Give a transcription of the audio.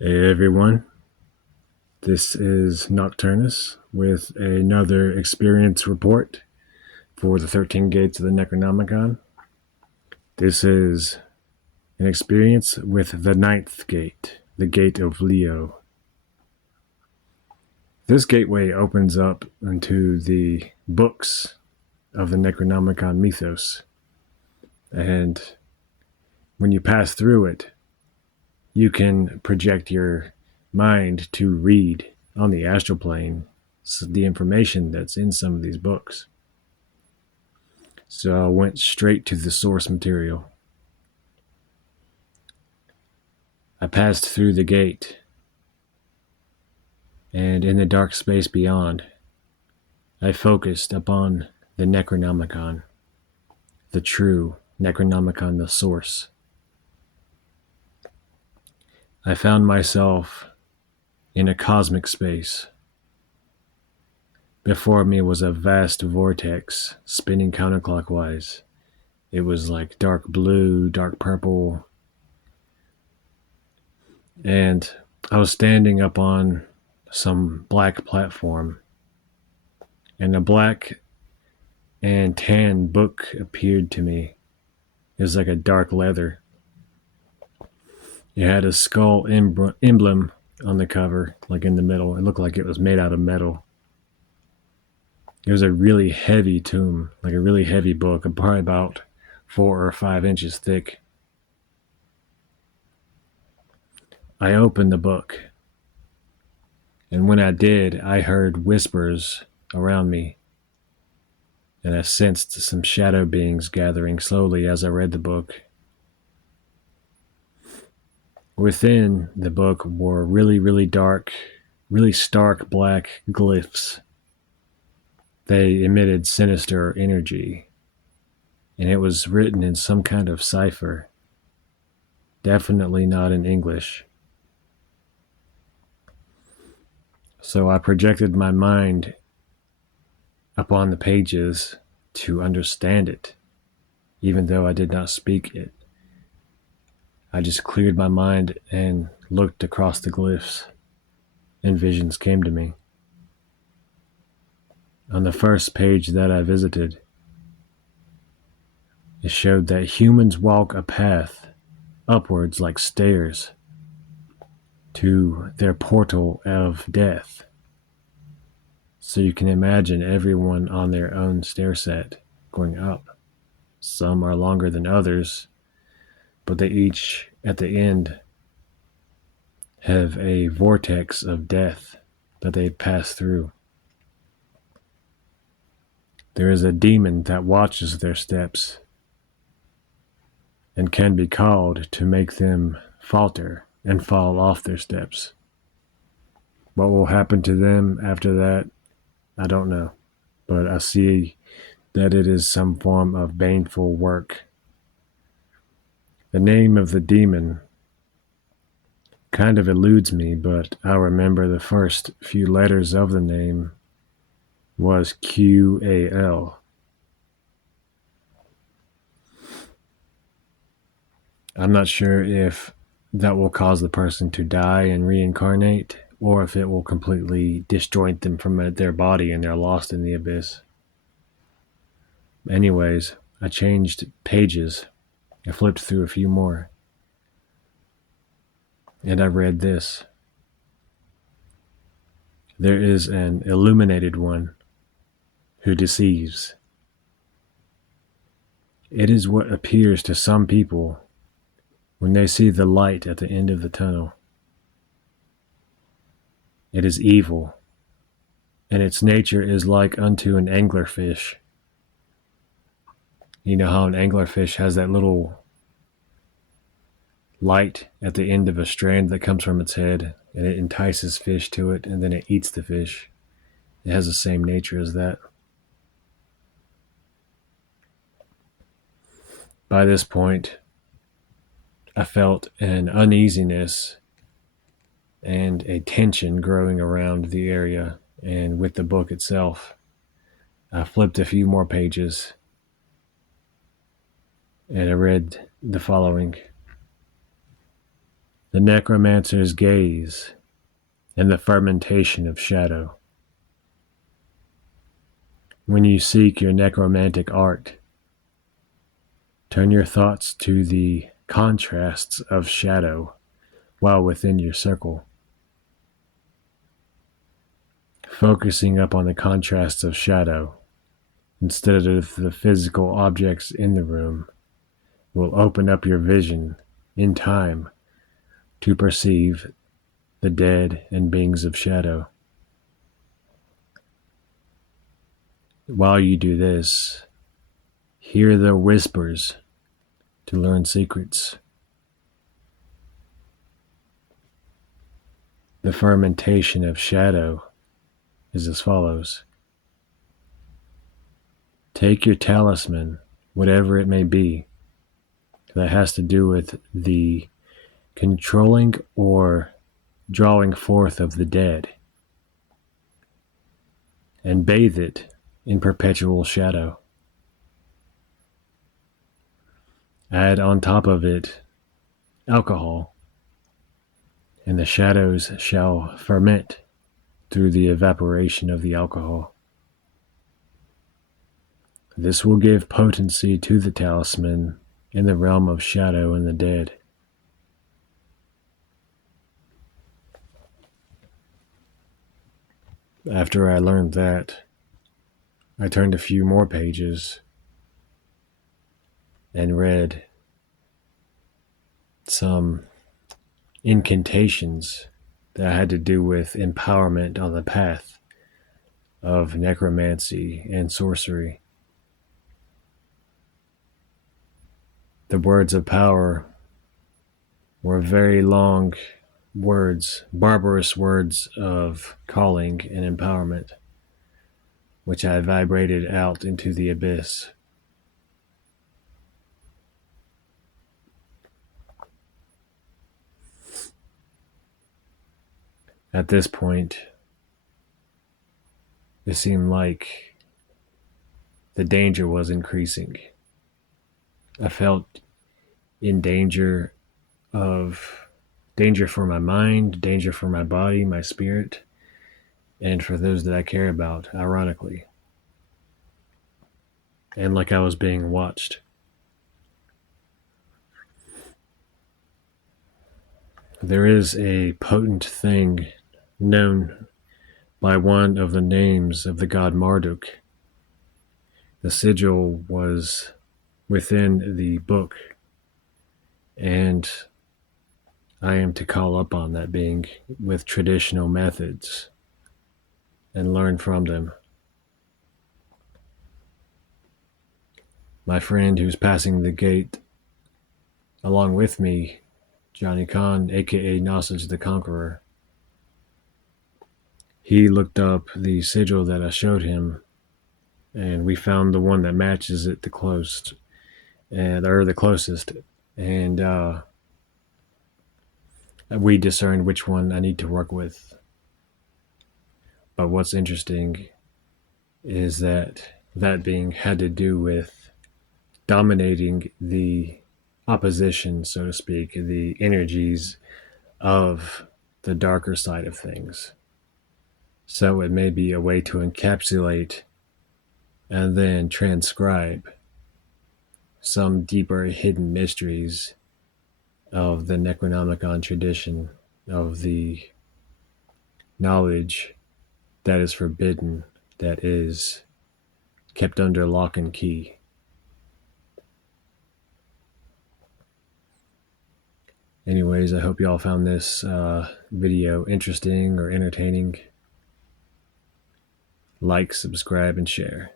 Hey everyone, this is Nocturnus with another experience report for the 13 Gates of the Necronomicon. This is an experience with the ninth gate, the Gate of Leo. This gateway opens up into the books of the Necronomicon mythos, and when you pass through it, you can project your mind to read on the astral plane the information that's in some of these books. So I went straight to the source material. I passed through the gate, and in the dark space beyond, I focused upon the Necronomicon, the true Necronomicon, the source. I found myself in a cosmic space. Before me was a vast vortex spinning counterclockwise. It was like dark blue, dark purple, and I was standing up on some black platform, and a black and tan book appeared to me. It was like a dark leather. It had a skull emblem on the cover, like in the middle. It looked like it was made out of metal. It was a really heavy tome, like a really heavy book, probably about 4 or 5 inches thick. I opened the book, and when I did, I heard whispers around me, and I sensed some shadow beings gathering slowly as I read the book. Within the book were really, really dark, really stark black glyphs. They emitted sinister energy, and it was written in some kind of cipher. Definitely not in English. So I projected my mind upon the pages to understand it, even though I did not speak it. I just cleared my mind and looked across the glyphs, and visions came to me. On the first page that I visited, it showed that humans walk a path upwards like stairs to their portal of death. So you can imagine everyone on their own stair set going up. Some are longer than others, but they each, at the end, have a vortex of death that they pass through. There is a demon that watches their steps and can be called to make them falter and fall off their steps. What will happen to them after that, I don't know. But I see that it is some form of baneful work. The name of the demon kind of eludes me, but I remember the first few letters of the name was QAL. I'm not sure if that will cause the person to die and reincarnate, or if it will completely disjoint them from their body and they're lost in the abyss. Anyways, I changed pages. I flipped through a few more, and I read this. There is an illuminated one who deceives. It is what appears to some people when they see the light at the end of the tunnel. It is evil, and its nature is like unto an anglerfish. You know how an anglerfish has that little light at the end of a strand that comes from its head, and it entices fish to it, and then it eats the fish. It has the same nature as that. By this point, I felt an uneasiness and a tension growing around the area and with the book itself. I flipped a few more pages, and I read the following. The necromancer's gaze and the fermentation of shadow. When you seek your necromantic art, turn your thoughts to the contrasts of shadow while within your circle. Focusing up on the contrasts of shadow instead of the physical objects in the room will open up your vision in time to perceive the dead and beings of shadow. While you do this, hear their whispers to learn secrets. The fermentation of shadow is as follows. Take your talisman, whatever it may be, that has to do with the controlling or drawing forth of the dead, and bathe it in perpetual shadow. Add on top of it alcohol, and the shadows shall ferment through the evaporation of the alcohol. This will give potency to the talisman in the realm of shadow and the dead. After I learned that, I turned a few more pages and read some incantations that had to do with empowerment on the path of necromancy and sorcery. The words of power were very long words, barbarous words of calling and empowerment, which I vibrated out into the abyss. At this point, it seemed like the danger was increasing. I felt in danger for my mind, danger for my body, my spirit, and for those that I care about, ironically. And like I was being watched. There is a potent thing known by one of the names of the god Marduk. The sigil was within the book, and I am to call upon that being with traditional methods and learn from them. My friend who's passing the gate along with me, Johnny Khan, aka Nosage the Conqueror, he looked up the sigil that I showed him, and we found the one that matches it the closest, and we discerned which one I need to work with. But what's interesting is that being had to do with dominating the opposition, so to speak, the energies of the darker side of things. So it may be a way to encapsulate and then transcribe some deeper hidden mysteries of the Necronomicon tradition, of the knowledge that is forbidden, that is kept under lock and key. Anyways, I hope you all found this video interesting or entertaining. Like, subscribe, and share.